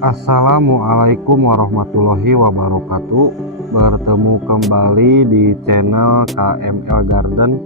Assalamualaikum warahmatullahi wabarakatuh. Bertemu kembali di channel KML Garden,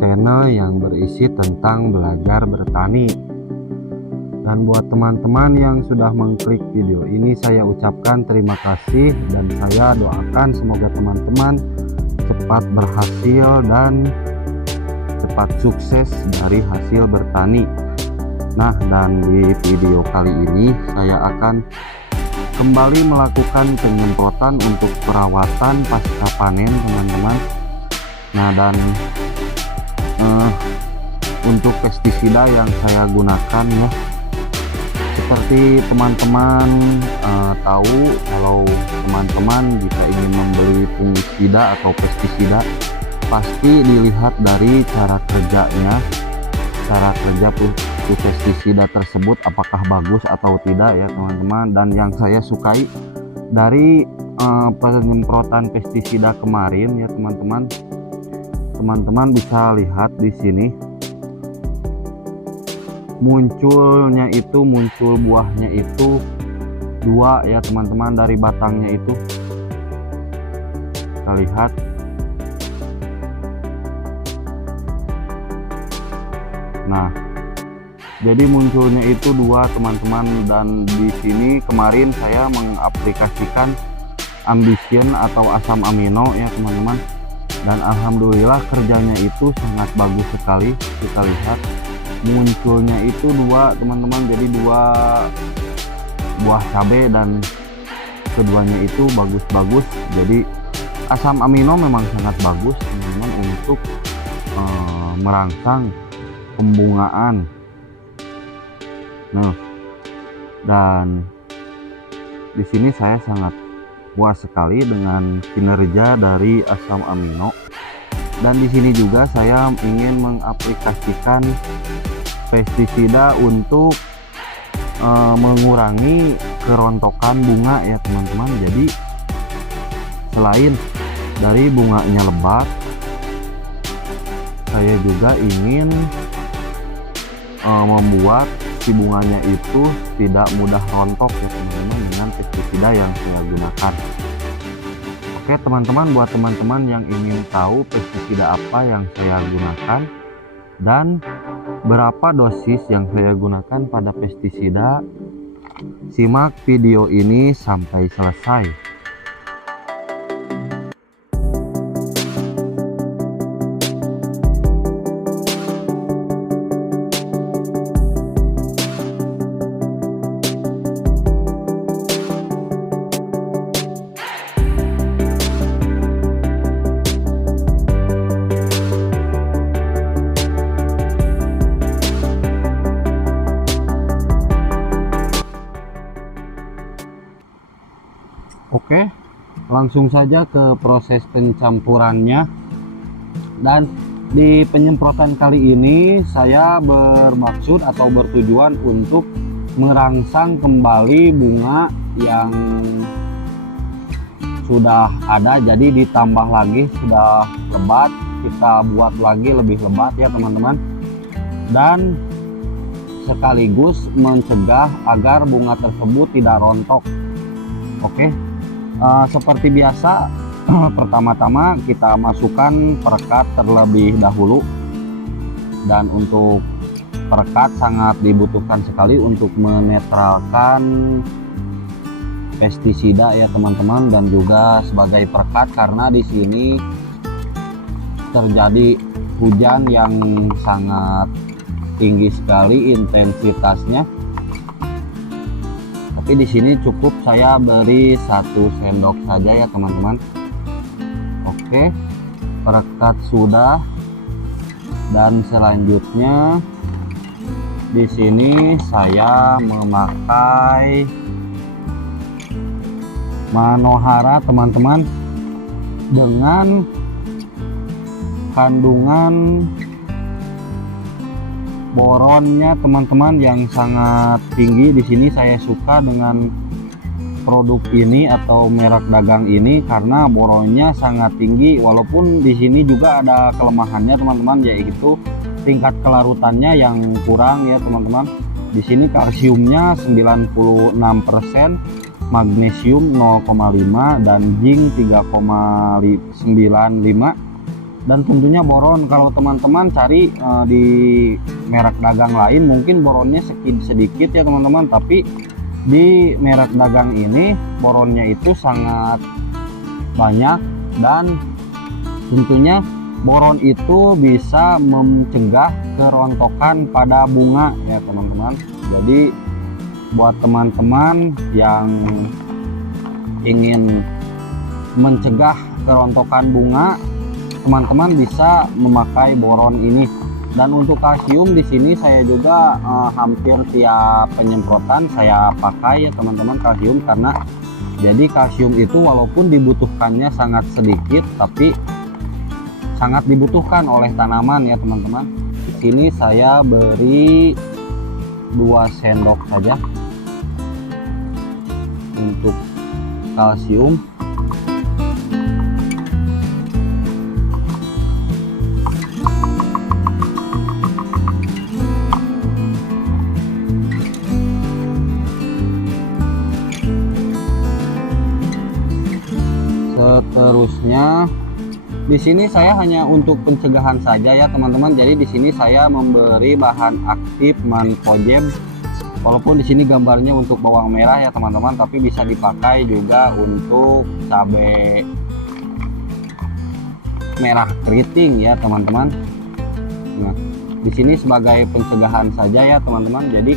channel yang berisi tentang belajar bertani. Dan buat teman-teman yang sudah mengklik video ini, saya ucapkan terima kasih dan saya doakan semoga teman-teman cepat berhasil dan cepat sukses dari hasil bertani. Nah, dan di video kali ini saya akan kembali melakukan penyemprotan untuk perawatan pasca panen, teman-teman. Nah, dan untuk pestisida yang saya gunakan ya, seperti teman-teman tahu, kalau teman-teman jika ingin membeli fungisida atau pestisida, pasti dilihat dari cara kerjanya, cara kerja pestisida tersebut apakah bagus atau tidak ya teman-teman. Dan yang saya sukai dari penyemprotan pestisida kemarin ya teman-teman, bisa lihat di sini muncul buahnya itu dua ya teman-teman, dari batangnya itu kita lihat. Nah, jadi munculnya itu dua teman-teman, dan di sini kemarin saya mengaplikasikan Ambition atau asam amino ya teman-teman, dan alhamdulillah kerjanya itu sangat bagus sekali. Kita lihat munculnya itu dua teman-teman, jadi dua buah cabai dan keduanya itu bagus-bagus. Jadi asam amino memang sangat bagus teman-teman untuk merangsang pembungaan. Nah, dan di sini saya sangat puas sekali dengan kinerja dari asam amino. Dan di sini juga saya ingin mengaplikasikan pestisida untuk mengurangi kerontokan bunga ya teman-teman. Jadi selain dari bunganya lebat, saya juga ingin membuat si bunganya itu tidak mudah rontok ya teman-teman dengan pestisida yang saya gunakan. Oke teman-teman, buat teman-teman yang ingin tahu pestisida apa yang saya gunakan dan berapa dosis yang saya gunakan pada pestisida, simak video ini sampai selesai. Oke, langsung saja ke proses pencampurannya. Dan di penyemprotan kali ini saya bermaksud atau bertujuan untuk merangsang kembali bunga yang sudah ada, jadi ditambah lagi sudah lebat, kita buat lagi lebih lebat ya teman-teman, dan sekaligus mencegah agar bunga tersebut tidak rontok. Oke. Seperti biasa, pertama-tama kita masukkan perekat terlebih dahulu. Dan untuk perekat sangat dibutuhkan sekali untuk menetralkan pestisida ya teman-teman, dan juga sebagai perekat karena di sini terjadi hujan yang sangat tinggi sekali intensitasnya. Tapi di sini cukup saya beri 1 sendok saja ya teman-teman. Oke, perekat sudah. Dan selanjutnya di sini saya memakai Manohara teman-teman, dengan kandungan boronnya teman-teman yang sangat tinggi. Di sini saya suka dengan produk ini atau merek dagang ini karena boronnya sangat tinggi, walaupun di sini juga ada kelemahannya teman-teman, yaitu tingkat kelarutannya yang kurang ya teman-teman. Di sini kalsiumnya 96%, magnesium 0,5 dan zinc 3,95, dan tentunya boron. Kalau teman-teman cari di merek dagang lain mungkin boronnya sedikit ya teman-teman, tapi di merek dagang ini boronnya itu sangat banyak, dan tentunya boron itu bisa mencegah kerontokan pada bunga ya teman-teman. Jadi buat teman-teman yang ingin mencegah kerontokan bunga, teman-teman bisa memakai boron ini. Dan untuk kalsium di sini saya juga hampir tiap penyemprotan saya pakai ya teman-teman kalsium, karena jadi kalsium itu walaupun dibutuhkannya sangat sedikit tapi sangat dibutuhkan oleh tanaman ya teman-teman. Di sini saya beri 2 sendok saja untuk kalsium. Seterusnya di sini saya hanya untuk pencegahan saja ya teman-teman. Jadi di sini saya memberi bahan aktif mancozeb. Walaupun di sini gambarnya untuk bawang merah ya teman-teman, tapi bisa dipakai juga untuk cabai merah keriting ya teman-teman. Nah, di sini sebagai pencegahan saja ya teman-teman. Jadi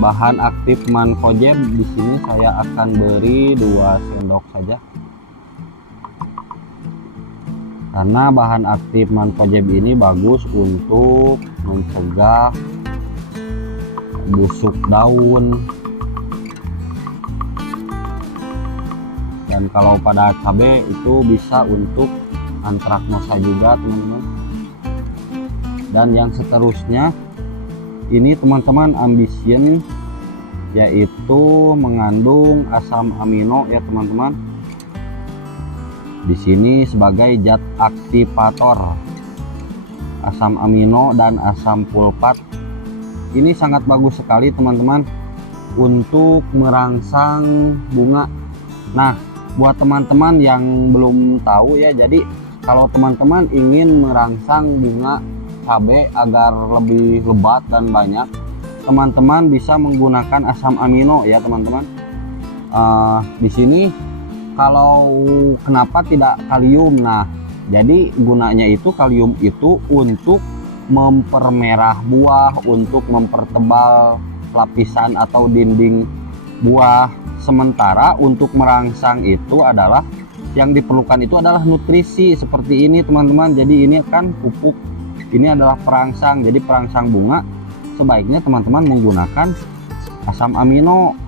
bahan aktif mancozeb di sini saya akan beri 2 sendok saja. Karena bahan aktif mancozeb ini bagus untuk mencegah busuk daun, dan kalau pada cabai itu bisa untuk antraknosa juga teman-teman. Dan yang seterusnya ini teman-teman Ambition, yaitu mengandung asam amino ya teman-teman. Di sini sebagai zat aktivator asam amino dan asam pulpat. Ini sangat bagus sekali teman-teman untuk merangsang bunga. Nah, buat teman-teman yang belum tahu ya, jadi kalau teman-teman ingin merangsang bunga cabai agar lebih lebat dan banyak, teman-teman bisa menggunakan asam amino ya teman-teman. Di sini kalau kenapa tidak kalium? Nah, jadi gunanya itu kalium itu untuk mempermerah buah, untuk mempertebal lapisan atau dinding buah. Sementara untuk merangsang itu adalah yang diperlukan itu adalah nutrisi seperti ini teman-teman. Jadi ini kan pupuk, ini adalah perangsang. Jadi perangsang bunga sebaiknya teman-teman menggunakan asam amino.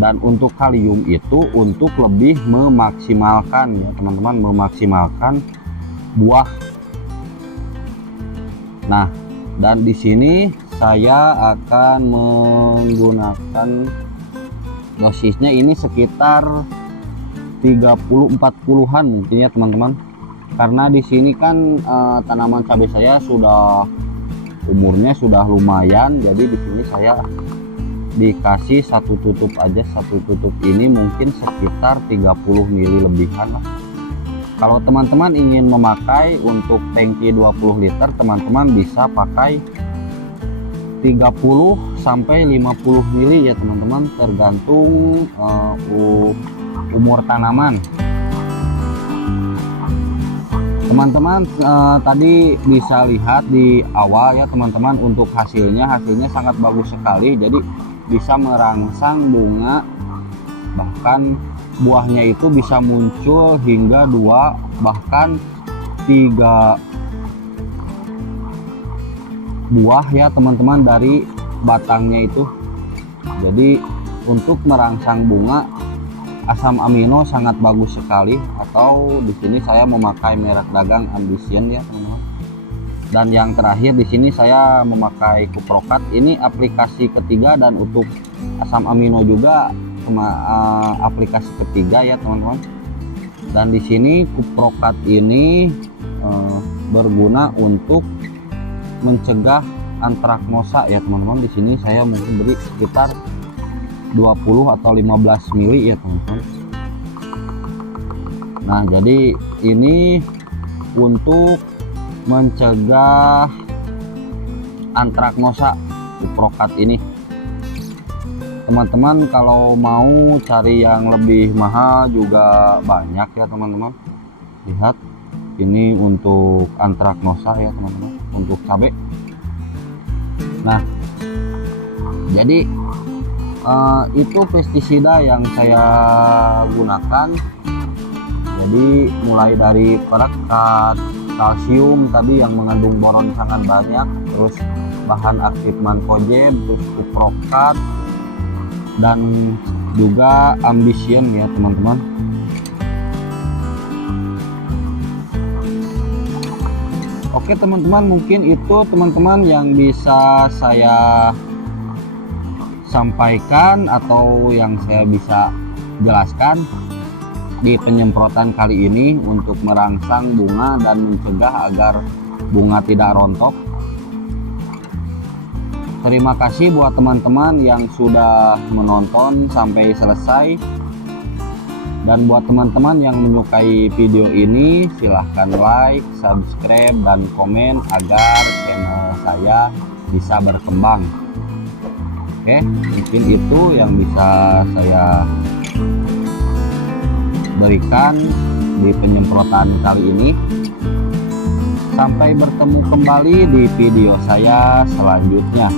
Dan untuk kalium itu untuk lebih memaksimalkan ya teman-teman, memaksimalkan buah. Nah, dan di sini saya akan menggunakan dosisnya ini sekitar 30-40-an mungkin ya teman-teman. Karena di sini kan tanaman cabai saya sudah umurnya sudah lumayan, jadi di sini saya dikasih 1 tutup aja. 1 tutup ini mungkin sekitar 30 mili lebihan lah. Kalau teman-teman ingin memakai untuk tangki 20 liter, teman-teman bisa pakai 30 sampai 50 mili ya teman-teman, tergantung umur tanaman. Teman-teman tadi bisa lihat di awal ya teman-teman, untuk hasilnya sangat bagus sekali. Jadi bisa merangsang bunga, bahkan buahnya itu bisa muncul hingga 2 bahkan 3 buah ya teman-teman dari batangnya itu. Jadi untuk merangsang bunga asam amino sangat bagus sekali, atau di sini saya memakai merek dagang Ambition ya teman-teman. Dan yang terakhir di sini saya memakai Kuprokat, ini aplikasi ketiga, dan untuk asam amino juga aplikasi ketiga ya teman-teman. Dan di sini Kuprokat ini berguna untuk mencegah antraknosa ya teman-teman. Di sini saya mungkin beri sekitar 20 atau 15 mili ya teman-teman. Nah, jadi ini untuk mencegah antraknosa kuprokat ini. Teman-teman kalau mau cari yang lebih mahal juga banyak ya teman-teman. Lihat, ini untuk antraknosa ya teman-teman, untuk cabai. Nah, jadi itu pestisida yang saya gunakan. Jadi mulai dari perekat, kalsium tadi yang mengandung boron sangat banyak, terus bahan aktif mancozeb, terus kuprokat, dan juga ambition ya teman-teman. Oke teman-teman, mungkin itu teman-teman yang bisa saya sampaikan atau yang saya bisa jelaskan di penyemprotan kali ini untuk merangsang bunga dan mencegah agar bunga tidak rontok. Terima kasih buat teman-teman yang sudah menonton sampai selesai. Dan buat teman-teman yang menyukai video ini, silahkan like, subscribe, dan komen agar channel saya bisa berkembang. Oke, mungkin itu yang bisa saya berikan di penyemprotan kali ini. Sampai bertemu kembali di video saya selanjutnya.